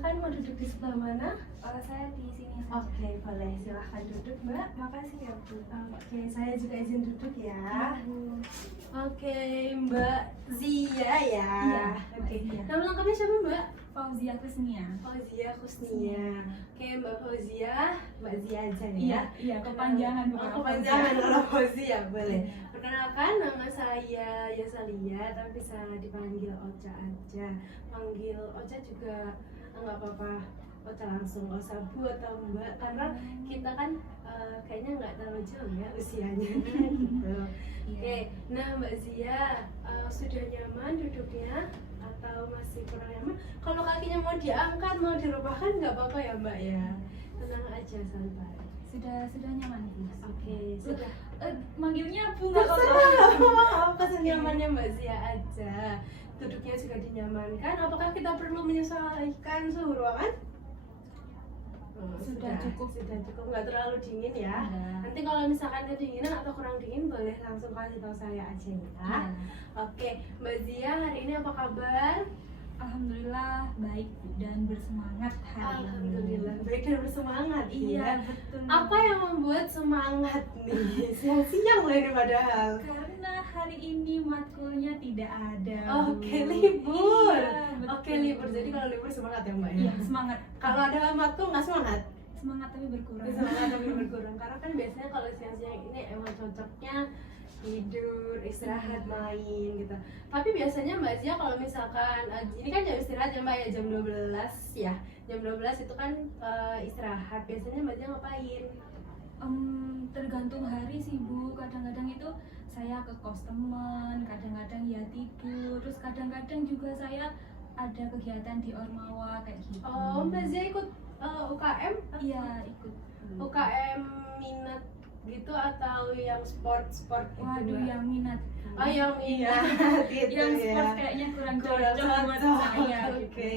Perkenalkan mau duduk di sebelah mana? Saya di sini saja. Oke, boleh. Silahkan duduk, Mbak. Makasih ya, Bu. Oke, saya juga izin duduk ya. Bu. Oke, Mbak Zia ya. Iya, Oke. Mbak Zia. Nama lengkapnya siapa, Mbak? Fauzia Kusnia. Fauzia Kusnia. Oke, Mbak Fauzia, Mbak Zia aja ya. Iya, kepanjangan Oh, bukan kepanjangan Fauzia. kalau Fauzia boleh. Perkenalkan, nama saya Yosalia, tapi bisa dipanggil Ocha aja. Panggil Ocha juga nggak apa-apa. Ocha langsung, nggak usah Bu atau Mbak, karena kita kan kayaknya nggak terlalu jauh ya usianya gitu. Oke, nah Mbak Zia sudah nyaman duduknya atau masih kurang nyaman? Kalau kakinya mau diangkat, mau dirubahkan nggak apa-apa ya Mbak ya. Tenang aja, santai. Sudah nyaman Bu. Oke, sudah. Manggilnya Bu nggak apa-apa. Terserah, apa senyamannya Mbak Zia aja. Duduknya juga dinyamankan. Apakah kita perlu menyesuaikan suhu ruangan? Sudah cukup. Sudah cukup, nggak terlalu dingin ya. Iya. Nanti kalau misalkan kedinginan atau kurang dingin boleh langsung kasih tahu saya aja ya. Iya. Oke, Mbak Zia hari ini apa kabar? Alhamdulillah baik dan bersemangat hari ini. Alhamdulillah baik dan bersemangat. Iya, ya. betul. Apa yang membuat semangat nih? Siang-siang loh ini padahal. Karena hari ini matkulnya tidak ada. Oke, Bu. libur. Iya, betul. Oke, libur. Jadi kalau libur semangat ya Mbak ya? Iya, semangat. Kalau ada matkul nggak semangat? Semangat tapi berkurang. Semangat tapi berkurang. Karena kan biasanya kalau siang-siang ini emang cocoknya tidur, istirahat, main gitu. Tapi biasanya Mbak Zia kalau misalkan ini kan jam istirahat ya Mbak ya, jam 12 ya. Jam 12 itu kan istirahat. Biasanya Mbak Zia ngapain? Tergantung hari sih Bu. Kadang-kadang itu saya ke kos teman, kadang-kadang ya tidur, terus kadang-kadang juga saya ada kegiatan di Ormawa kayak gitu. Oh, Mbak Zia ikut UKM? Iya, ikut. UKM minat gitu atau yang sport gitu? Waduh, Mbak? yang minat. Oh, yang minat gitu Yang ya. sport kayaknya kurang Kurang cocok buat cocok. saya Oke. gitu.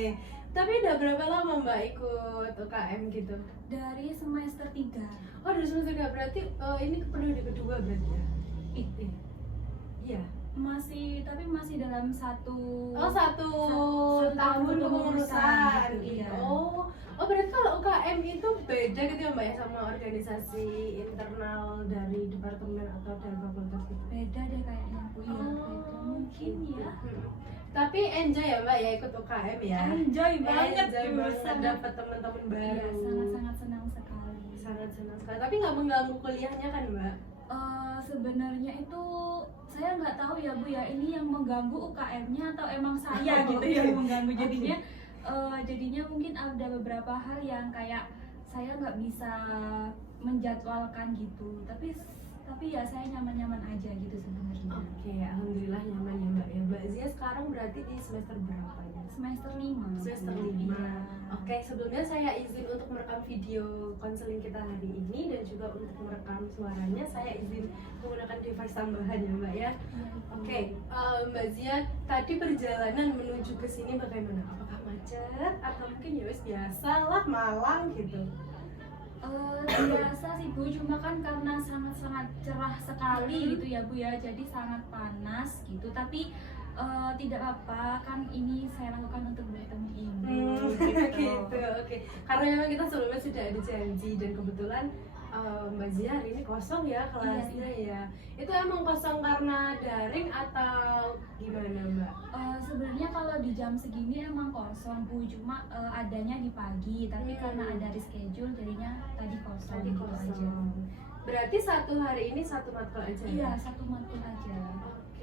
Tapi udah berapa lama Mbak ikut UKM gitu? Dari semester 3. Oh, dari semester 3 berarti ini periode kedua berarti ya? Iya. Tapi masih dalam satu Oh, satu tahun tahun kepengurusan gitu, gitu. iya. Oh, berarti kalau UKM itu beda gitu ya Mbak ya sama organisasi internal dari departemen atau dari fakultas gitu? beda deh kayaknya Bu ya. Oh, Beda mungkin ya. Tapi enjoy ya Mbak ya ikut UKM ya? Enjoy banget Enjoy banget jurusan. dapat teman-teman baru. Iya, sangat-sangat senang sekali. Sangat senang sekali. Tapi nggak mengganggu kuliahnya kan Mbak? Sebenarnya itu saya nggak tahu ya Bu ya, ini yang mengganggu UKM-nya atau emang saya Oh, gitu oke. yang mengganggu jadinya mungkin ada beberapa hal yang kayak saya nggak bisa menjadwalkan gitu, tapi ya saya nyaman-nyaman aja gitu sebenarnya. Oke, alhamdulillah nyaman ya Mbak ya. Mbak Zia sekarang berarti di semester berapa ya? Semester 5. Semester 5. Oke, sebelumnya saya izin untuk merekam video konseling kita hari ini dan juga untuk merekam suaranya saya izin menggunakan device tambahan ya Mbak ya. Oke, Mbak Zia tadi perjalanan menuju ke sini bagaimana? Apakah macet atau mungkin ya wis biasa lah Malang gitu? Biasa sih Bu, cuma kan karena sangat-sangat cerah sekali gitu ya Bu ya, jadi sangat panas gitu. Tapi tidak apa, kan ini saya lakukan untuk bertemu Ibu. Gitu, oke. Karena memang kita sebelumnya sudah ada janji dan kebetulan Mbak Zia hari ini kosong ya kelasnya ya. Itu emang kosong karena daring atau gimana Mbak? Sebenarnya kalau di jam segini emang kosong Bu, cuma adanya di pagi, tapi karena ada reschedule jadinya tadi kosong. Tadi gitu aja. kosong. Berarti satu hari ini satu matkul aja Iya, ya? satu matkul aja.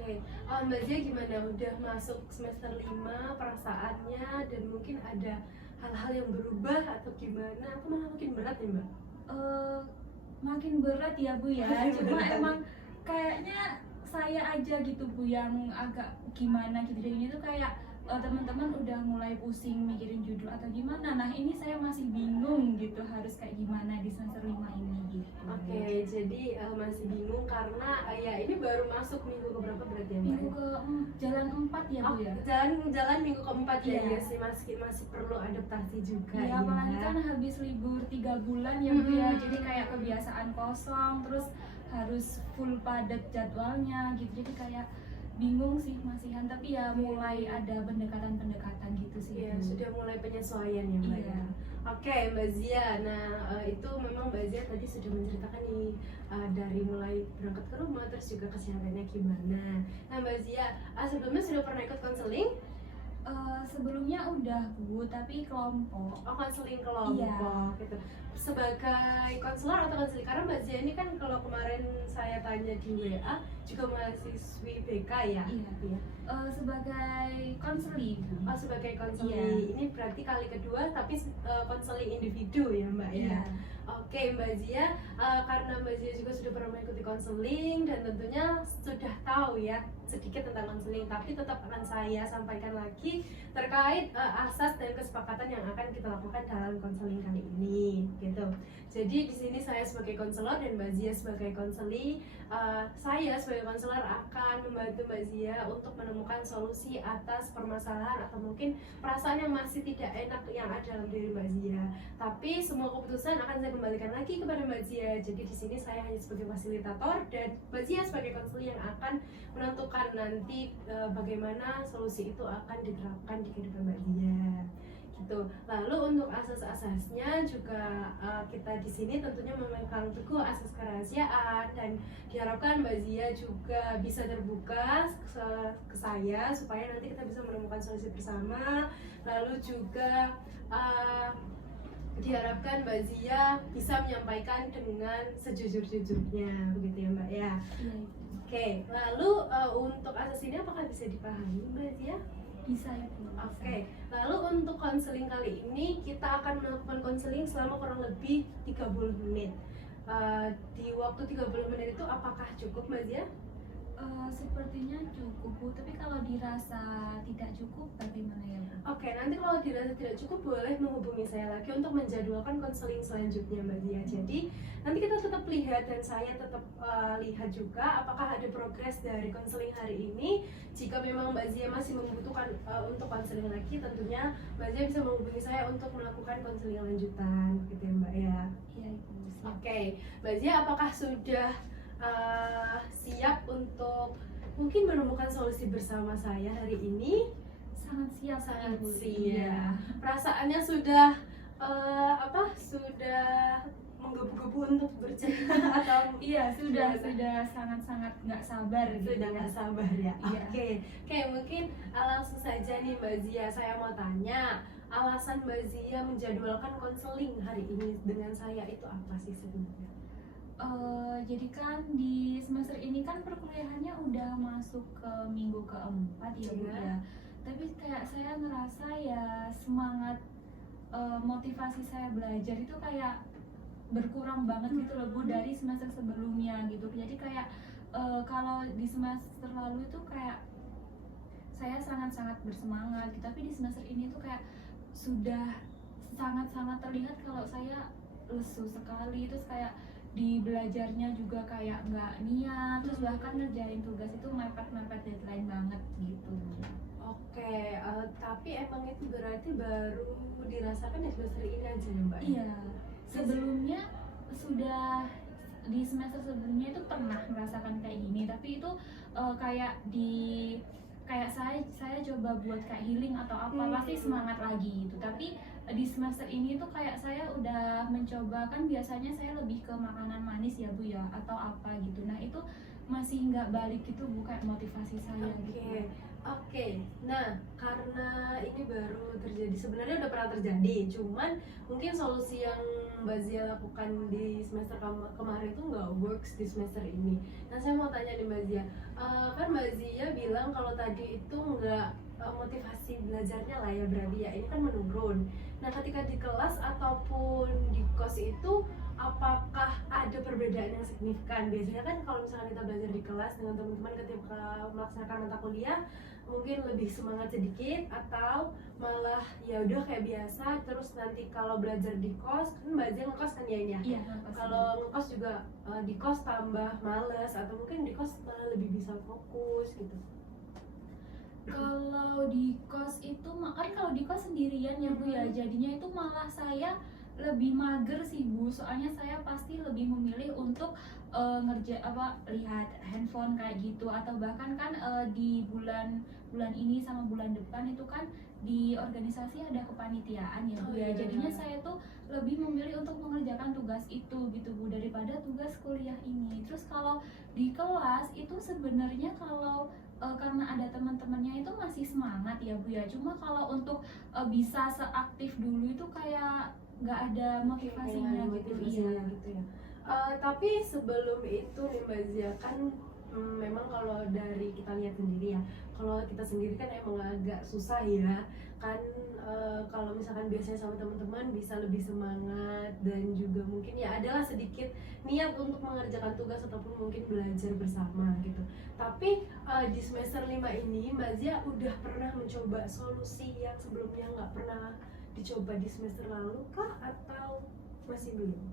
Oke, Mbak Zia gimana? Udah masuk semester 5 perasaannya dan mungkin ada hal-hal yang berubah atau gimana? Atau malah makin berat ya Mbak? Makin berat ya Bu ya, cuma emang kayaknya saya aja gitu Bu yang agak gimana gitu, jadinya tuh kayak teman-teman udah mulai pusing mikirin judul atau gimana. Nah ini saya masih bingung gitu harus kayak gimana di semester 5 ini gitu. Oke, jadi masih bingung karena ya ini baru masuk minggu keberapa berarti ya Mbak? Minggu ke jalan 4 ya Bu ya. Jalan minggu keempat ya, Iya. ya sih masih perlu adaptasi juga Iya, apalagi kan habis libur 3 bulan ya Bu ya, jadi kayak kebiasaan kosong, terus harus full padat jadwalnya gitu, jadi kayak bingung sih masihan, tapi ya mulai ada pendekatan-pendekatan gitu sih. Iya, Bu. sudah mulai penyesuaian ya Mbak Iya. ya. Oke Mbak Zia, nah itu memang Mbak Zia tadi sudah menceritakan nih dari mulai berangkat ke rumah terus juga kesehatannya gimana. Nah Mbak Zia, sebelumnya sudah pernah ikut konseling? Sebelumnya udah Bu, tapi kelompok. Oh konseling kelompok gitu. Sebagai konselor atau konseling, karena Mbak Zia ini kan kalau kemarin saya tanya di WA juga mahasiswi BK ya? Iya. Sebagai konseling. Oh sebagai konseling, Iya. ini berarti kali kedua tapi konseling individu ya Mbak ya? Iya. Oke Mbak Zia, karena Mbak Zia juga sudah pernah mengikuti konseling dan tentunya sudah tahu ya sedikit tentang konseling, tapi tetap akan saya sampaikan lagi terkait asas dan kesepakatan yang akan kita lakukan dalam konseling kali ini gitu. Jadi di sini saya sebagai konselor dan Mbak Zia sebagai konseli, saya sebagai konselor akan membantu Mbak Zia untuk menemukan solusi atas permasalahan atau mungkin perasaan yang masih tidak enak yang ada dalam diri Mbak Zia. Tapi semua keputusan akan saya kembalikan lagi kepada Mbak Zia. Jadi di sini saya hanya sebagai fasilitator dan Mbak Zia sebagai konseli yang akan menentukan nanti bagaimana solusi itu akan diterapkan di kehidupan Mbak Zia. Gitu. Lalu untuk asas-asasnya juga kita di sini tentunya memegang teguh asas kerahasiaan dan diharapkan Mbak Zia juga bisa terbuka ke saya supaya nanti kita bisa menemukan solusi bersama. Lalu juga diharapkan Mbak Zia bisa menyampaikan dengan sejujur-jujurnya, begitu ya Mbak ya. Iya. Oke, lalu untuk asas ini apakah bisa dipahami Mbak Zia? Bisa ya Bu. Oke, lalu untuk konseling kali ini kita akan melakukan konseling selama kurang lebih 30 menit. Di waktu 30 menit itu apakah cukup Mbak Zia? Sepertinya cukup Bu, tapi kalau dirasa tidak cukup bagaimana ya Bu? Oke, nanti kalau dirasa tidak cukup boleh menghubungi saya lagi untuk menjadwalkan konseling selanjutnya Mbak Zia. Jadi nanti kita tetap lihat dan saya tetap lihat juga apakah ada progres dari konseling hari ini. Jika memang Mbak Zia masih membutuhkan untuk konseling lagi, tentunya Mbak Zia bisa menghubungi saya untuk melakukan konseling lanjutan, gitu ya Mbak ya. Iya Ibu. Oke, Mbak Zia apakah sudah siap untuk mungkin menemukan solusi bersama saya hari ini? Sangat siap Sangat Ibu. siap. Perasaannya sudah sudah menggebu-gebu untuk bercerita atau Iya, sudah gimana? sangat-sangat nggak sabar gitu. Sudah nggak sabar ya. Iya. Oke, mungkin langsung saja nih Mbak Zia, saya mau tanya alasan Mbak Zia menjadwalkan konseling hari ini dengan saya itu apa sih sebenarnya? Jadi kan di semester ini kan perkuliahannya udah masuk ke minggu keempat ya Bu Iya. ya. Tapi kayak saya ngerasa ya semangat motivasi saya belajar itu kayak berkurang banget gitu loh Bu dari semester sebelumnya gitu. Jadi kayak kalau di semester lalu itu kayak saya sangat-sangat bersemangat gitu. Tapi di semester ini tuh kayak sudah sangat-sangat terlihat kalau saya lesu sekali, terus kayak di belajarnya juga kayak nggak niat, terus bahkan ngerjain tugas itu mepet-mepet deadline banget gitu. Oke, tapi emang itu berarti baru dirasakan di semester ini aja ya Mbak? Iya, sebelumnya sudah di semester sebelumnya itu pernah merasakan kayak gini, tapi itu kayak saya coba buat kayak healing atau apa pasti semangat lagi gitu. Tapi di semester ini tuh kayak saya udah mencoba, kan biasanya saya lebih ke makanan manis ya Bu ya atau apa gitu. Nah itu masih nggak balik gitu Bu, kayak motivasi saya gitu. Oke. Nah, karena ini baru terjadi, sebenarnya udah pernah terjadi, cuman mungkin solusi yang Mbak Zia lakukan di semester kemarin itu nggak works di semester ini. Nah, saya mau tanya nih Mbak Zia, kan Mbak Zia bilang kalau tadi itu nggak motivasi belajarnya lah ya, berarti ya ini kan menurun. Nah, ketika di kelas ataupun di kos itu apakah ada perbedaan yang signifikan? Biasanya kan kalau misalkan kita belajar di kelas dengan teman-teman ketika melaksanakan mata kuliah mungkin lebih semangat sedikit atau malah ya udah kayak biasa, terus nanti kalau belajar di kos kan Mbak Zia ngekos kan ya ini ya? Iya, ngekos. Kalau ngekos juga di kos tambah males atau mungkin di kos malah lebih bisa fokus gitu. Kalau di kos itu kan kalau di kos sendirian ya Bu ya, jadinya itu malah saya lebih mager sih Bu, soalnya saya pasti lebih memilih untuk lihat handphone kayak gitu, atau bahkan kan di bulan bulan ini sama bulan depan itu kan di organisasi ada kepanitiaan ya Bu Oh, ya, iya. jadinya saya tuh lebih memilih untuk mengerjakan tugas itu gitu Bu, daripada tugas kuliah ini. Terus kalau di kelas itu sebenarnya kalau karena ada teman-temannya itu masih semangat ya Bu ya, cuma kalau untuk bisa seaktif dulu itu kayak nggak ada motivasinya gitu. Iya gitu ya. Tapi sebelum itu nih Mbak Zia, kan memang kalau dari kita lihat sendiri ya, kalau kita sendiri kan emang agak susah ya kan. Kalau misalkan biasanya sama teman-teman bisa lebih semangat, dan juga mungkin ya adalah sedikit niat untuk mengerjakan tugas ataupun mungkin belajar bersama gitu. Tapi di semester 5 ini Mbak Zia udah pernah mencoba solusi yang sebelumnya nggak pernah dicoba di semester lalu kah, atau masih belum?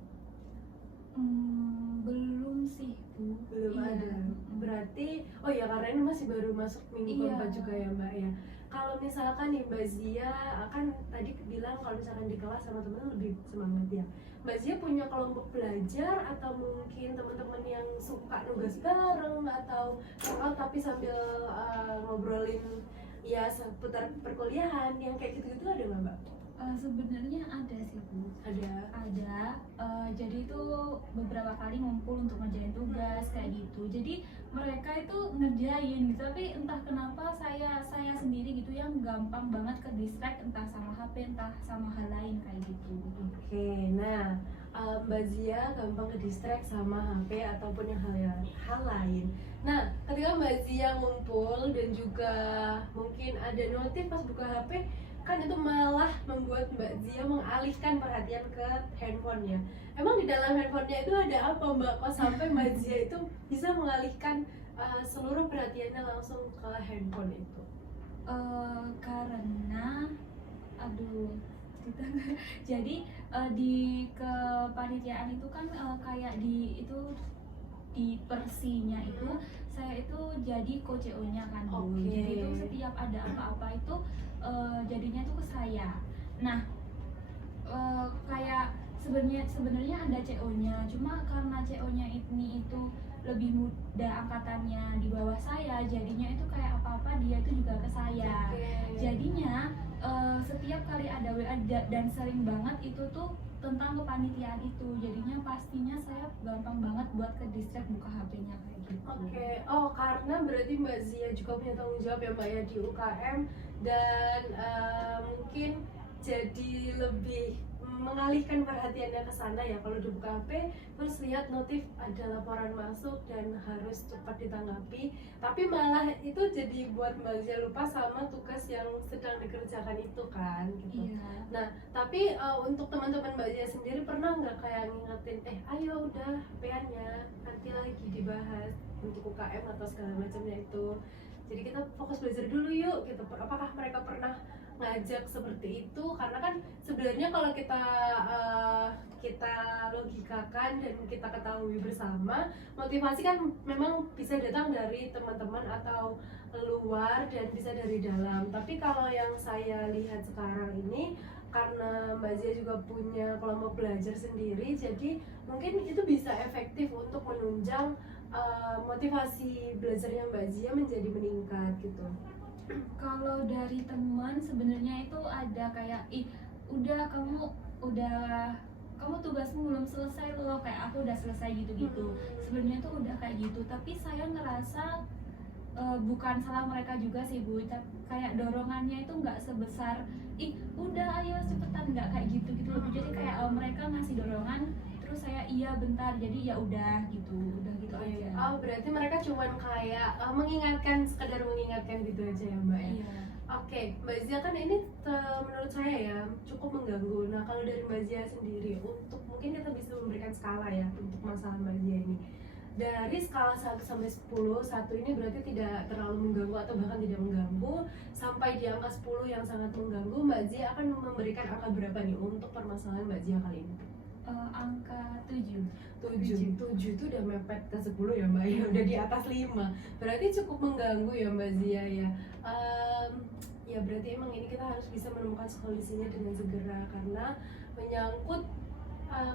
Belum sih Bu. Belum Iya. ada. Berarti oh ya, karena ini masih baru masuk minggu Iya. keempat juga ya Mbak ya. Kalau misalkan nih Mbak Zia kan tadi bilang kalau misalkan di kelas sama teman lebih semangat ya. Mbak Zia punya kelompok belajar atau mungkin teman-teman yang suka nugas bareng atau tapi sambil ngobrolin ya seputar perkuliahan yang kayak gitu-gitu, ada nggak Mbak? Sebenarnya ada sih Bu. Ada. Jadi itu beberapa kali ngumpul untuk ngerjain tugas kayak gitu. Jadi mereka itu ngerjain gitu, tapi entah kenapa saya sendiri gitu yang gampang banget ke distract, entah sama HP entah sama hal lain kayak gitu. Oke, nah Mbak Zia gampang ke distract sama HP ataupun yang hal lain. Nah, ketika Mbak Zia ngumpul dan juga mungkin ada notif pas buka HP, kan itu malah membuat Mbak Zia mengalihkan perhatian ke handphonenya. Emang di dalam handphonenya itu ada apa Mbak? Kok sampai Mbak Zia itu bisa mengalihkan seluruh perhatiannya langsung ke handphone itu? Karena aduh kita jadi di kepanitiaan itu kan kayak di persinya itu saya itu jadi co-CO-nya kan Bu. Oke. Jadi itu setiap ada apa-apa itu jadinya tuh ke saya. Nah, kayak sebenarnya ada CO-nya, cuma karena CO-nya ini itu lebih muda angkatannya di bawah saya, jadinya itu kayak apa-apa dia itu juga ke saya. Oke. Jadinya setiap kali ada WA dan sering banget itu tuh tentang kepanitiaan itu, jadinya pastinya saya gampang banget buat ke distract buka HP-nya kayak gitu. Oke, oh karena berarti Mbak Zia juga punya tanggung jawab ya Mbak ya di UKM, dan mungkin jadi lebih mengalihkan perhatiannya ke sana ya. Kalau dibuka HP terus lihat notif ada laporan masuk dan harus cepat ditanggapi, tapi malah itu jadi buat Mbak Zia lupa sama tugas yang sedang dikerjakan itu kan gitu. Iya. Nah, tapi untuk teman-teman Mbak Zia sendiri pernah nggak kayak ngingetin, ayo udah PN-nya nanti lagi dibahas untuk UKM atau segala macamnya itu. Jadi kita fokus belajar dulu yuk gitu. Apakah mereka pernah ngajak seperti itu? Karena kan sebenarnya kalau kita logikakan dan kita ketahui bersama, motivasi kan memang bisa datang dari teman-teman atau luar dan bisa dari dalam. Tapi kalau yang saya lihat sekarang ini, karena Mbak Zia juga punya kelompok belajar sendiri, jadi mungkin itu bisa efektif untuk menunjang motivasi belajarnya Mbak Zia menjadi meningkat gitu. Kalau dari teman sebenarnya itu ada kayak udah kamu tugasmu belum selesai loh, kayak aku udah selesai gitu-gitu. Sebenarnya tuh udah kayak gitu, tapi saya ngerasa bukan salah mereka juga sih Bu, kayak dorongannya itu nggak sebesar udah ayo cepetan, nggak kayak gitu loh. Jadi kayak mereka ngasih dorongan terus saya iya bentar, jadi ya udah gitu aja. Oh, berarti mereka cuman kayak sekedar mengingatkan gitu aja ya Mbak ya? Iya. Oke, Mbak Zia kan ini menurut saya ya cukup mengganggu. Nah, kalau dari Mbak Zia sendiri, untuk mungkin kita bisa memberikan skala ya untuk masalah Mbak Zia ini. Dari skala 1 sampai 10, 1 ini berarti tidak terlalu mengganggu atau bahkan tidak mengganggu, sampai di angka 10 yang sangat mengganggu, Mbak Zia akan memberikan angka berapa nih untuk permasalahan Mbak Zia kali ini? Angka 7. 7 itu udah mepet ke 10 ya Mbak ya, udah di atas 5. Berarti cukup mengganggu ya Mbak Zia ya. Ya berarti emang ini kita harus bisa menemukan solusinya dengan segera, karena menyangkut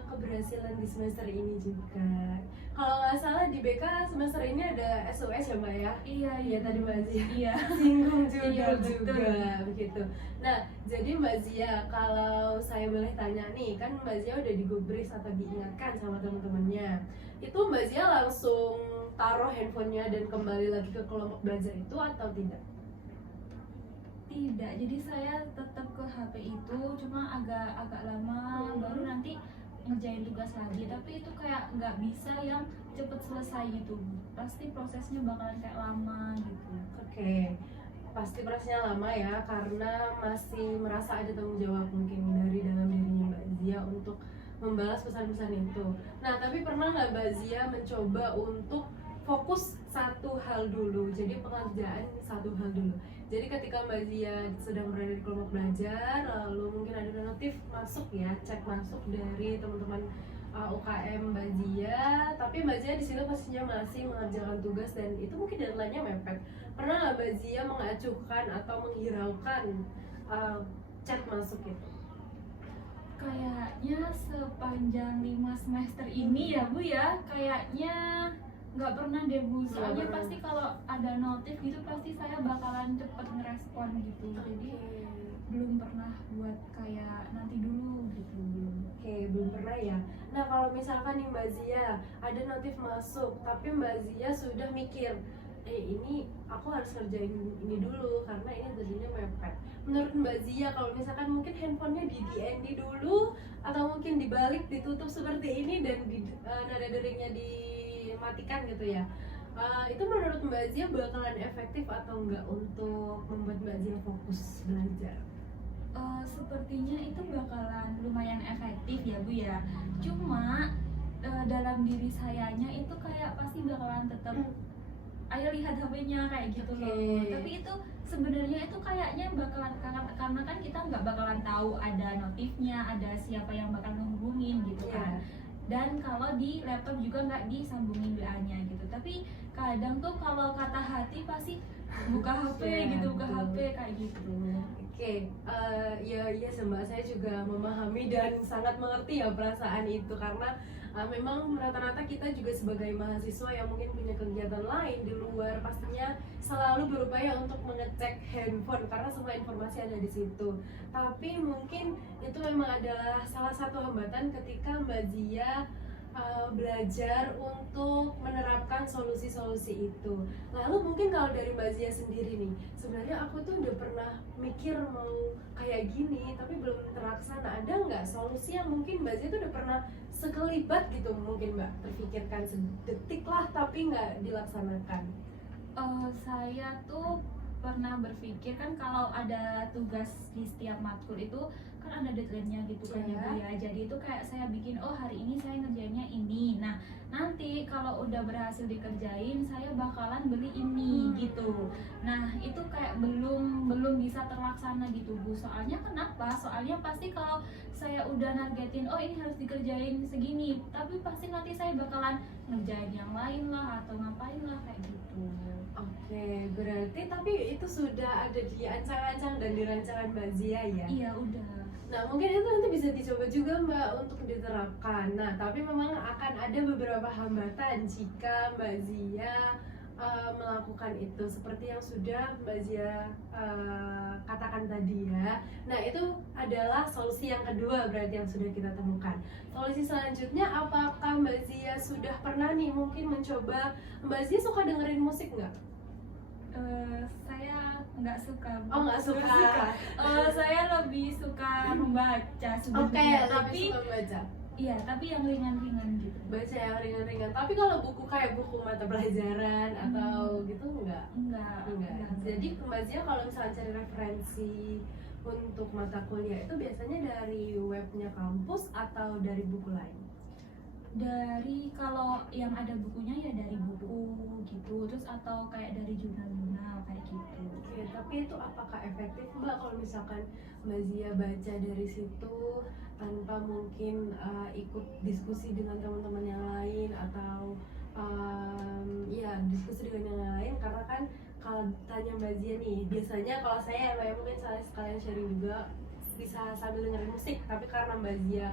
keberhasilan di semester ini juga. Kalau nggak salah di BK semester ini ada SOS ya Mbak ya? Iya, Iya tadi Mbak Zia Iya. singgung judul Iya, betul. juga begitu. Nah jadi Mbak Zia, kalau saya boleh tanya nih, kan Mbak Zia udah digubris atau diingatkan sama teman-temannya, itu Mbak Zia langsung taruh handphonenya dan kembali lagi ke kelompok belajar itu atau tidak? Tidak, jadi saya tetap ke HP itu, cuma agak lama baru nanti ngerjain tugas lagi. Tapi itu kayak nggak bisa yang cepet selesai gitu, pasti prosesnya bakalan kayak lama gitu. Oke, pasti prosesnya lama ya, karena masih merasa ada tanggung jawab mungkin dari dalam dirinya Mbak Zia untuk membalas pesan-pesan itu. Nah, tapi pernah nggak Mbak Zia mencoba untuk fokus satu hal dulu, jadi pengerjaan satu hal dulu. Jadi ketika Mbak Zia sedang berada di kelompok belajar, lalu mungkin ada notif masuk ya, chat masuk dari teman-teman UKM Mbak Zia, tapi Mbak Zia di situ pastinya masih mengerjakan tugas dan itu mungkin deadline-nya mepet. Pernah nggak Mbak Zia mengacuhkan atau menghiraukan chat masuk itu? Kayaknya sepanjang 5 semester ini ya Bu ya, kayaknya nggak pernah deh Bu. Soalnya pernah. pasti kalau ada notif gitu pasti saya bakalan cepet ngerespon gitu. Jadi belum pernah buat kayak nanti dulu gitu, belum. Oke, belum pernah ya. Nah, kalau misalkan nih Mbak Zia ada notif masuk, tapi Mbak Zia sudah mikir, ini aku harus ngerjain ini dulu karena ini tujuannya mepet. Menurut Mbak Zia, kalau misalkan mungkin handphonenya di DND dulu atau mungkin dibalik ditutup seperti ini dan nada deringnya dimatikan gitu ya, itu menurut Mbak Zia bakalan efektif atau enggak untuk membuat Mbak Zia fokus belajar? Sepertinya itu bakalan lumayan efektif ya Bu ya. Cuma dalam diri sayanya itu kayak pasti bakalan tetap ayo lihat HP-nya kayak gitu loh. Tapi itu sebenarnya itu kayaknya bakalan karena kan kita nggak bakalan tahu ada notifnya, ada siapa yang bakal menghubungin gitu kan. Dan kalau di laptop juga nggak disambungin WA-nya gitu. Tapi kadang tuh kalau kata hati pasti buka HP gitu, buka HP kayak gitu. Oke, ya Mbak, saya juga memahami dan sangat mengerti ya perasaan itu karena memang rata-rata kita juga sebagai mahasiswa yang mungkin punya kegiatan lain di luar pastinya selalu berupaya untuk mengecek handphone karena semua informasi ada di situ. Tapi mungkin itu memang adalah salah satu hambatan ketika Mbak Zia belajar untuk menerapkan solusi-solusi itu. Lalu mungkin kalau dari Mbak Zia sendiri nih, sebenarnya aku tuh udah pernah mikir mau kayak gini tapi belum terlaksana. Ada nggak solusi yang mungkin Mbak Zia tuh udah pernah sekelibat gitu mungkin Mbak terfikirkan sedetik lah tapi nggak dilaksanakan? Saya tuh pernah berpikir kan kalau ada tugas di setiap matkul itu kan ada deadline-nya gitu kan ya Bu ya. Jadi itu kayak saya bikin, oh hari ini saya ngerjainnya ini. Nah, nanti kalau udah berhasil dikerjain saya bakalan beli ini gitu. Nah, itu kayak belum bisa terlaksana gitu Bu. Soalnya kenapa? Soalnya pasti kalau saya udah nargetin, oh ini harus dikerjain segini, tapi pasti nanti saya bakalan ngerjain yang lain lah atau ngapain lah kayak gitu. Oke, berarti tapi itu sudah ada di ancang-ancang dan dirancangan Mbak Zia ya? Iya, udah. Nah, mungkin itu nanti bisa dicoba juga Mbak untuk diterapkan. Nah, tapi memang akan ada beberapa hambatan jika Mbak Zia melakukan itu seperti yang sudah Mbak Zia katakan tadi ya. Nah, itu adalah solusi yang kedua berarti yang sudah kita temukan. Solusi selanjutnya, apakah Mbak Zia sudah pernah nih mungkin mencoba? Mbak Zia suka dengerin musik nggak? Saya nggak suka. Oh, nggak suka. Saya lebih suka membaca Oke, sebenarnya. lebih Tapi suka membaca. iya, tapi yang ringan-ringan gitu. Baca yang ringan-ringan. Tapi kalau buku kayak buku mata pelajaran atau gitu enggak? Enggak. Jadi Mbak Zia kalau misalnya cari referensi untuk mata kuliah itu biasanya dari webnya kampus atau dari buku lain? Dari kalau yang ada bukunya ya dari buku gitu, terus atau kayak dari jurnal-jurnal kayak gitu. Oke, tapi itu apakah efektif Mbak kalau misalkan Mbak Zia baca dari situ tanpa mungkin ikut diskusi dengan teman-teman yang lain atau ya diskusi dengan yang lain? Karena kan kalau tanya Mbak Zia nih, biasanya kalau saya mungkin saya sekalian sharing juga, bisa sambil dengerin musik, tapi karena Mbak Zia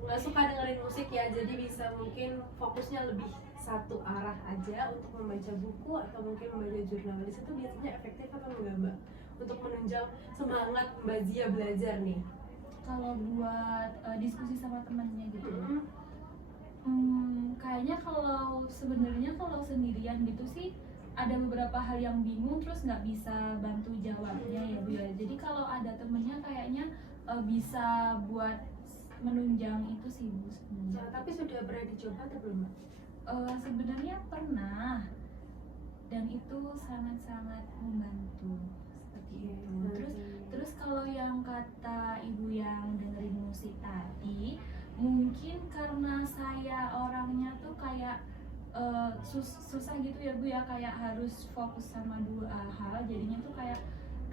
nggak suka dengerin musik ya, jadi bisa mungkin fokusnya lebih satu arah aja untuk membaca buku atau mungkin membaca jurnal. Di situ biasanya efektif atau enggak Mbak untuk menunjang semangat Mbak Zia belajar nih? Kalau buat diskusi sama temannya gitu, kayaknya kalau sebenarnya kalau sendirian gitu sih ada beberapa hal yang bingung terus nggak bisa bantu jawabnya ya Bu ya. Jadi kalau ada temennya kayaknya bisa buat menunjang itu sih Bu sebenarnya. Nah, tapi sudah pernah dicoba atau belum Mbak? Sebenarnya pernah, dan itu sangat-sangat membantu seperti itu. Terus kalau yang kata ibu yang dengerin musik tadi, mungkin karena saya orangnya tuh kayak susah gitu ya Bu ya, kayak harus fokus sama dua hal, jadinya tuh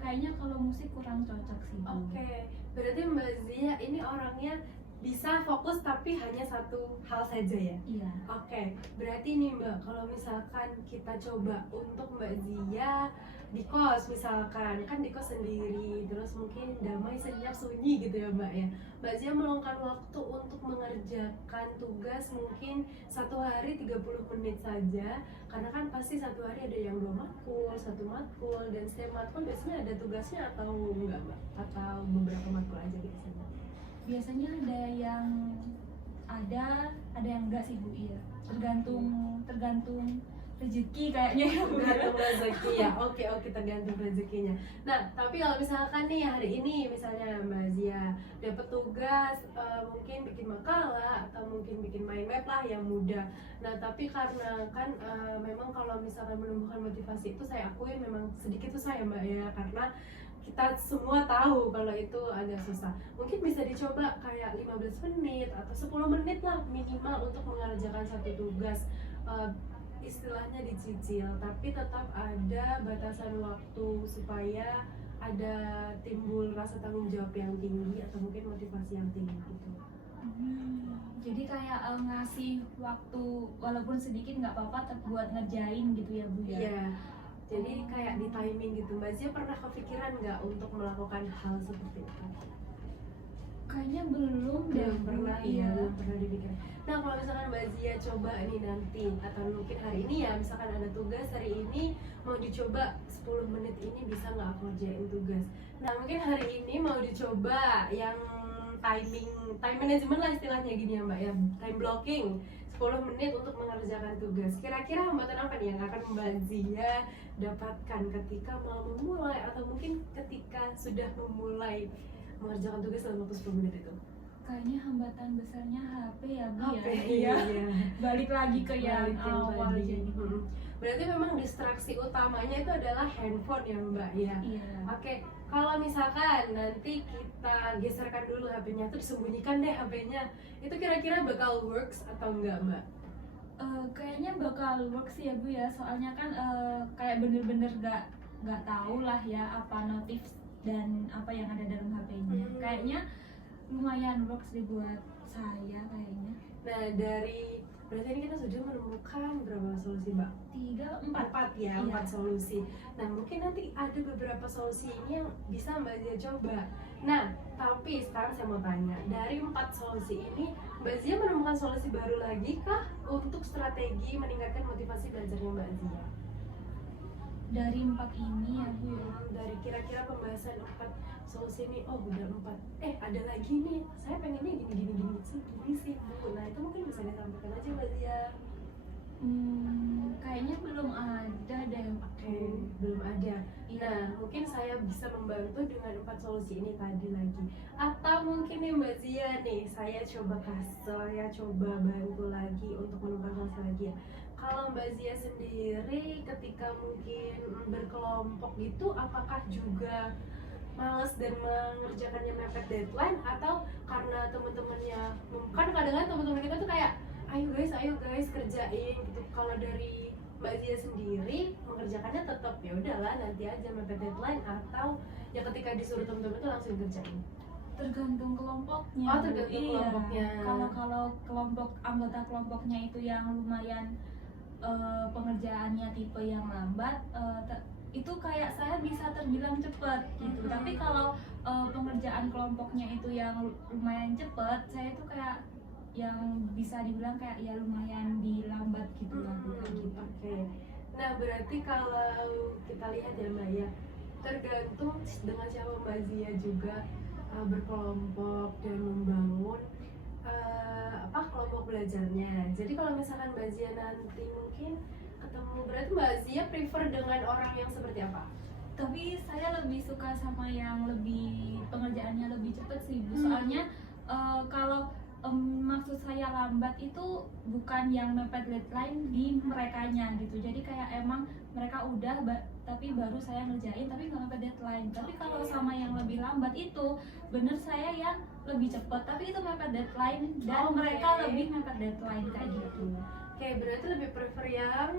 kayaknya kalau musik kurang cocok sih Bu. Oke, berarti Mbak Zia ini orangnya bisa fokus tapi hanya satu hal saja ya? Iya. Oke, berarti nih Mbak, kalau misalkan kita coba untuk Mbak Zia di kos misalkan, kan di kos sendiri, terus mungkin damai, senyap, sunyi gitu ya Mbak ya. Mbak Zia meluangkan waktu untuk mengerjakan tugas mungkin satu hari 30 menit saja, karena kan pasti satu hari ada yang 2 matkul, 1 matkul, dan setiap matkul biasanya ada tugasnya atau enggak Mbak? Atau beberapa matkul aja biasanya? Biasanya ada yang enggak sih Bu, iya. Tergantung rezeki kayaknya ya Bu. Tergantung rezeki ya. Oke, tergantung rezekinya. Nah, tapi kalau misalkan nih hari ini misalnya Mbak Zia dapat tugas mungkin bikin makalah atau mungkin bikin mind map lah yang mudah. Nah, tapi karena kan memang kalau misalkan menumbuhkan motivasi itu saya akui memang sedikit susah ya Mbak ya, karena kita semua tahu kalau itu agak susah. Mungkin bisa dicoba kayak 15 menit atau 10 menit lah minimal untuk mengerjakan satu tugas. Istilahnya dicicil, tapi tetap ada batasan waktu supaya ada timbul rasa tanggung jawab yang tinggi atau mungkin motivasi yang tinggi gitu. Jadi kayak ngasih waktu walaupun sedikit nggak apa-apa buat ngerjain gitu ya Bu ya? Iya, jadi kayak di timing gitu. Mbak Zia pernah kepikiran nggak untuk melakukan hal seperti itu? Kayaknya belum deh Belum pernah Bu, ya, belum pernah dibikin. Nah, kalau misalkan Mbak Zia coba nih nanti atau mungkin hari ini ya, misalkan ada tugas hari ini mau dicoba 10 menit ini bisa nggak aku kerjain tugas. Nah, mungkin hari ini mau dicoba yang time management lah istilahnya gini ya Mbak ya, time blocking 10 menit untuk mengerjakan tugas. Kira-kira hambatan apa nih yang akan Mbak Zia dapatkan ketika mau memulai atau mungkin ketika sudah memulai mengerjakan tugas dalam waktu 10 menit itu? Kayaknya hambatan besarnya HP ya Bu HP, ya? iya. Balik lagi ke yang Balikin awal tadi. jadi. Berarti memang distraksi utamanya itu adalah handphone ya Mbak ya? Iya. Oke, kalau misalkan nanti kita geserkan dulu HP-nya, tuh disembunyikan deh HP-nya, itu kira-kira bakal works atau enggak Mbak? Kayaknya bakal work sih ya Bu ya, soalnya kan kayak bener-bener nggak tahu lah ya apa notif dan apa yang ada dalam HP-nya. Kayaknya lumayan works deh buat saya kayaknya. Nah, berarti ini kita sudah menemukan berapa solusi Mbak? 4 ya, 4 Iya. solusi. Nah, mungkin nanti ada beberapa solusi ini yang bisa Mbak Zia coba. Nah, tapi sekarang saya mau tanya, dari 4 solusi ini Mbak Zia menemukan solusi baru lagi kah untuk strategi meningkatkan motivasi belajarnya Mbak Zia? Dari 4 ini ya Bu ya. Dari kira-kira pembahasan 4 solusi ini, oh udah 4, ada lagi nih, saya pengennya gini sih Bu. Nah, itu mungkin bisa disampaikan aja Mbak Zia. Kayaknya belum ada deh. Oke, belum ada. Iya. Nah, mungkin saya bisa membantu dengan 4 solusi ini tadi lagi. Atau mungkin nih Mbak Zia nih, saya coba bantu lagi untuk menemukan solusi lagi ya. Kalau Mbak Zia sendiri ketika mungkin berkelompok gitu, apakah juga males dan mengerjakannya mepet deadline, atau karena teman-temannya, kan kadang-kadang teman-teman kita tuh kayak ayo guys kerjain gitu. Kalau dari Mbak Zia sendiri mengerjakannya tetap ya udahlah nanti aja mepet deadline, atau ya ketika disuruh teman-teman tuh langsung kerjain? Tergantung kelompoknya. Oh, tergantung Iya. kelompoknya. Kalau kelompok anggota kelompoknya itu yang lumayan pengerjaannya tipe yang lambat, itu kayak saya bisa terbilang cepet gitu. Tapi kalau pengerjaan kelompoknya itu yang lumayan cepet, saya itu kayak yang bisa dibilang kayak ya lumayan dilambat gitu lah Bu, kayak gitu. Oke. Nah, berarti kalau kita lihat ya Mbak ya, tergantung dengan siapa Mbak Zia juga berkelompok dan membangun kelompok belajarnya. Jadi kalau misalkan Mbak Zia nanti mungkin ketemu, berarti Mbak Zia prefer dengan orang yang seperti apa? Tapi saya lebih suka sama yang lebih pengerjaannya lebih cepet sih Bu. Soalnya kalau maksud saya lambat itu bukan yang mepet deadline di merekanya gitu. Jadi kayak emang mereka udah tapi baru saya ngerjain tapi nggak mepet deadline. Tapi kalau sama yang lebih lambat itu bener saya yang lebih cepet tapi itu mepet deadline dan mereka lebih mepet deadline kayak gitu. Oke, berarti lebih prefer yang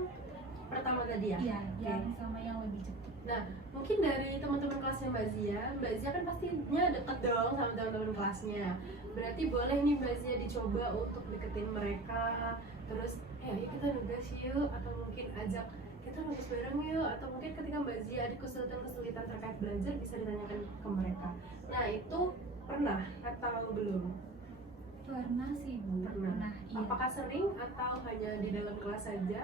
pertama tadi ya? Iya, yang sama yang lebih cepet. Nah, mungkin dari teman-teman kelasnya Mbak Zia kan pastinya deket dong sama teman-teman kelasnya. Berarti boleh nih Mbak Zia dicoba untuk deketin mereka. Terus, yuk kita nugas yuk, atau mungkin ajak kita nugas bareng yuk, atau mungkin ketika Mbak Zia ada kesulitan-kesulitan terkait belajar bisa ditanyakan ke mereka. Nah, itu pernah atau belum? Pernah sih Bu. Pernah. Iya. Apakah sering atau hanya di dalam kelas saja?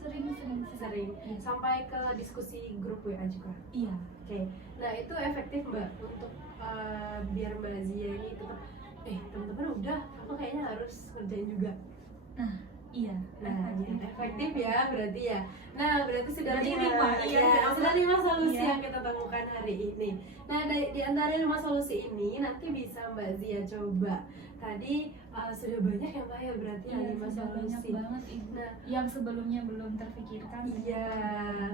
Sering. Iya. Sampai ke diskusi grup WA juga. Iya. Oke. Nah, itu efektif Mbak untuk biar Mbak Zia ini tetap teman-teman udah, aku kayaknya harus ngerjain juga. Nah, iya. Efektif ya berarti ya. Nah, berarti sudah sudah 5 solusi yang kita temukan hari ini. Nah, di antara 5 solusi ini nanti bisa Mbak Zia coba. Tadi sudah banyak ya Mbak ya, berarti iya, 5 solusi. Banyak banget Ibu. Nah, yang sebelumnya belum terpikirkan. Iya,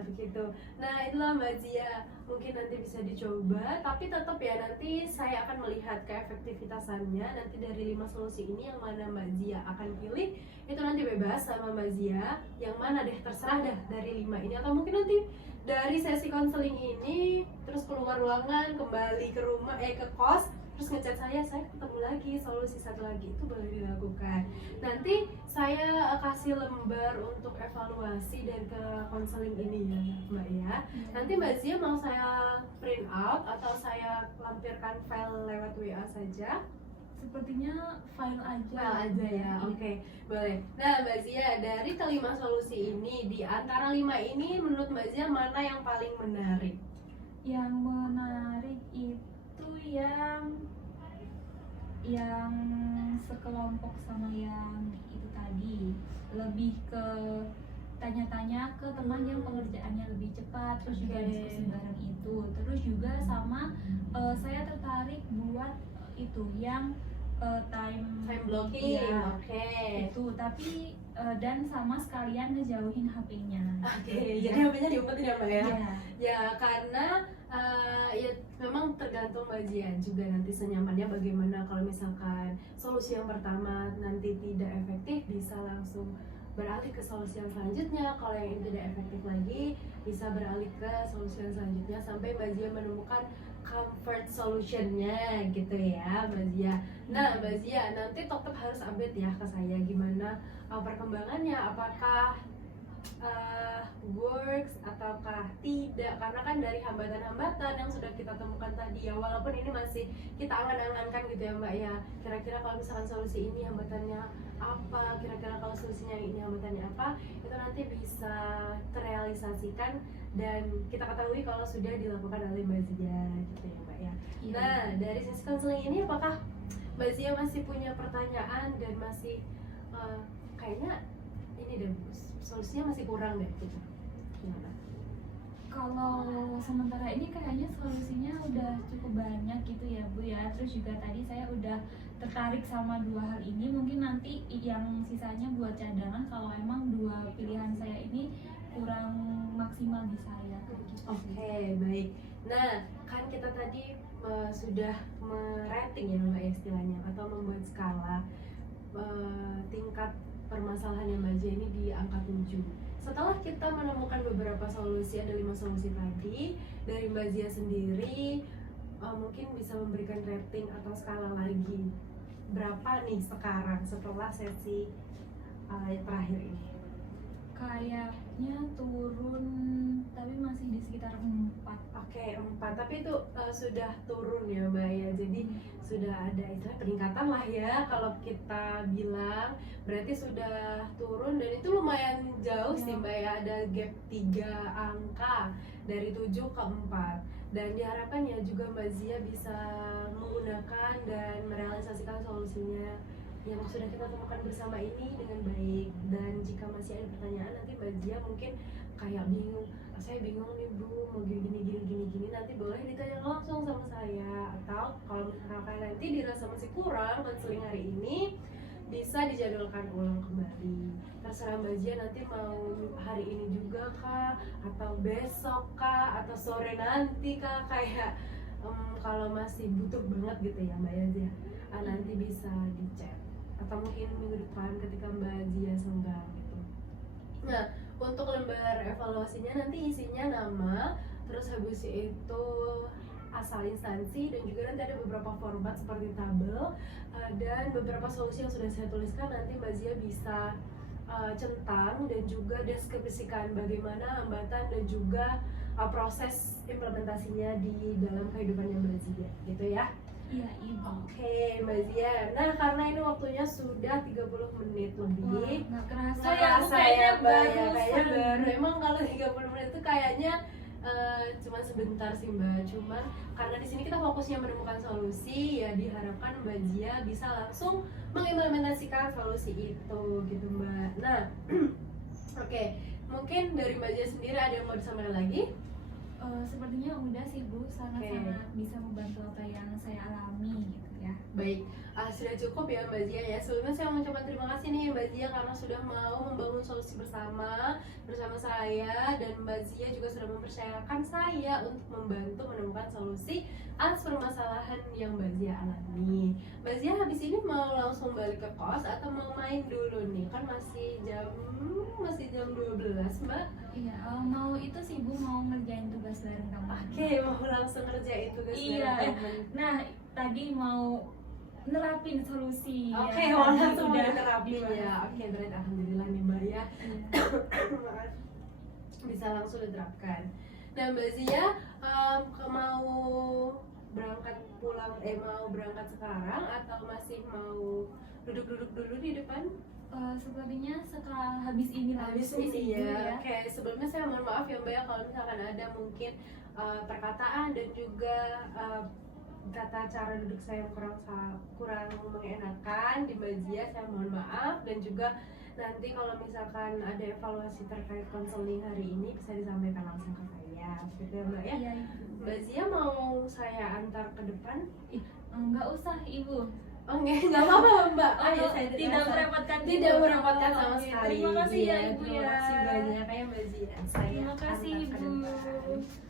begitu. Nah, itulah Mbak Zia. Mungkin nanti bisa dicoba, tapi tetap ya nanti saya akan melihat keefektivitasannya. Nanti dari 5 solusi ini yang mana Mbak Zia akan pilih, itu nanti bebas sama Mbak Zia. Yang mana deh, terserah dah dari 5 ini. Atau mungkin nanti dari sesi konseling ini terus keluar ruangan, kembali ke rumah, ke kos, terus ngechat saya ketemu lagi solusi satu lagi, itu boleh dilakukan. Nanti saya kasih lembar untuk evaluasi dan ke konseling ini ya Mbak ya. Nanti Mbak Zia mau saya print out atau saya lampirkan file lewat WA saja? Sepertinya file aja. File aja ya, oke, boleh. Nah Mbak Zia, dari kelima solusi ini, di antara 5 ini menurut Mbak Zia mana yang paling menarik? Yang menarik itu yang sekelompok sama yang itu tadi, lebih ke tanya-tanya ke teman yang pengerjaannya lebih cepat, terus juga diskusi bareng itu, terus juga sama saya tertarik buat itu yang time blocking ya, itu tapi dan sama sekalian ngejauhin HP-nya. Jadi HP-nya diumpetin ya Mbak ya? Ya karena ya memang tergantung Mbak Zia juga nanti senyamannya bagaimana. Kalau misalkan solusi yang pertama nanti tidak efektif, bisa langsung beralih ke solusi yang selanjutnya. Kalau yang ini tidak efektif lagi, bisa beralih ke solusi yang selanjutnya sampai Mbak Zia menemukan comfort solutionnya gitu ya Mbak Zia. Nah Mbak Zia nanti tetap harus update ya ke saya gimana perkembangannya, apakah works ataukah tidak, karena kan dari hambatan-hambatan yang sudah kita temukan tadi ya, walaupun ini masih kita angan-angankan gitu ya Mbak ya, kira-kira kalau misalkan solusi ini hambatannya apa, kira-kira kalau solusinya ini hambatannya apa, itu nanti bisa terrealisasikan dan kita ketahui kalau sudah dilakukan oleh Mbak Zia gitu ya Mbak ya. Nah dari sesi konseling ini apakah Mbak Zia masih punya pertanyaan dan masih kayaknya ini deh solusinya masih kurang deh gitu? Gimana? Kalau sementara ini kayaknya solusinya udah cukup banyak gitu ya Bu ya. Terus juga tadi saya udah tertarik sama 2 hal ini. Mungkin nanti yang sisanya buat cadangan kalau emang 2 pilihan saya ini kurang maksimal di saya gitu. Oke, baik. Nah, kan kita tadi sudah merating ya Mbak istilahnya, atau membuat skala tingkat permasalahan yang Mbak Zia ini di angka 7. Setelah kita menemukan beberapa solusi, ada 5 solusi tadi, dari Mbak Zia sendiri mungkin bisa memberikan rating atau skala lagi berapa nih sekarang setelah sesi terakhir ini? Kayaknya turun, tapi masih di sekitar 4. Oke, 4. Tapi itu sudah turun ya Mbak ya. Jadi sudah ada istilah peningkatan lah ya kalau kita bilang. Berarti sudah turun dan itu lumayan jauh sih Mbak ya. Ada gap 3 angka dari 7 ke 4. Dan diharapkan ya juga Mbak Zia bisa menggunakan dan merealisasikan solusinya yang sudah kita temukan bersama ini dengan baik. Dan jika masih ada pertanyaan nanti Mbak Zia mungkin kayak bingung, saya bingung nih Bu, mau gini, nanti boleh ditanya langsung sama saya. Atau kalau misalkan nanti dirasa masih kurang konseling hari ini, bisa dijadwalkan ulang kembali. Terserah Mbak Zia nanti mau hari ini juga kah, atau besok kah, atau sore nanti kah, kayak kalau masih butuh banget gitu ya Mbak Zia, nanti bisa dicek atau mungkin minggu depan ketika Mbak Zia senggang gitu. Nah, untuk lembar evaluasinya nanti isinya nama, terus habis itu asal instansi, dan juga nanti ada beberapa format seperti tabel dan beberapa solusi yang sudah saya tuliskan. Nanti Mbak Zia bisa centang dan juga deskripsikan bagaimana hambatan dan juga proses implementasinya di dalam kehidupannya Mbak Zia gitu ya. Iya, Ibu. Oke, Mbak Zia. Nah, karena ini waktunya sudah 30 menit lebih. Wah, nggak kerasa Nggak ya, kerasa kayaknya ya, Mbak, ya, barusan. kayaknya baru. Emang kalau 30 menit itu kayaknya cuma sebentar sih Mbak. Cuma karena di sini kita fokusnya menemukan solusi, ya diharapkan Mbak Zia bisa langsung mengimplementasikan solusi itu gitu Mbak. Nah, oke, mungkin dari Mbak Zia sendiri ada yang mau disampaikan lagi? Sepertinya udah sih Bu, sangat-sangat bisa membantu apa yang saya alami gitu ya. Baik, sudah cukup ya Mbak Zia ya. Sebelumnya saya mengucapkan terima kasih nih Mbak Zia karena sudah mau membangun solusi bersama saya, dan Mbak Zia juga sudah mempercayakan saya untuk membantu menemukan solusi atas permasalahan yang Mbak Zia alami. Mbak Zia habis ini mau langsung balik ke kos atau mau main dulu nih? Kan masih jam 12 Mbak. Iya, mau itu sih Bu, mau ngerjain tugas bareng kamu. Oke, mau langsung kerjain tugas Iya, bareng temen. nah tadi mau nerapin solusi. Oke, ya, mau tadi langsung udah terapin dibahas. ya. Oke, berarti alhamdulillah nih Mbak ya. Iya. Bisa langsung diterapkan. Nah Mbak Zia, mau berangkat pulang, mau berangkat sekarang atau masih mau duduk-duduk dulu di depan? Sepertinya setelah habis ini Habis langsung ini sih, Bu, ya. Oke, sebelumnya saya mohon maaf ya Mbak ya kalau misalkan ada mungkin perkataan dan juga kata cara duduk saya yang kurang mengenakan di Mbak Zia, saya mohon maaf. Dan juga nanti kalau misalkan ada evaluasi terkait konseling hari ini bisa disampaikan langsung ke saya, gitu ya Mbak ya. Iya, Mbak Zia mau saya antar ke depan? nggak usah Ibu. Oh nggak apa-apa Mbak. Oh, saya tidak merepotkan tidak Ibu. merepotkan sama Oke, sekali. terima kasih ya, Ibu terima ya. kasih banyak ya Mbak Zia. Saya Terima kasih antar ke Ibu. depan.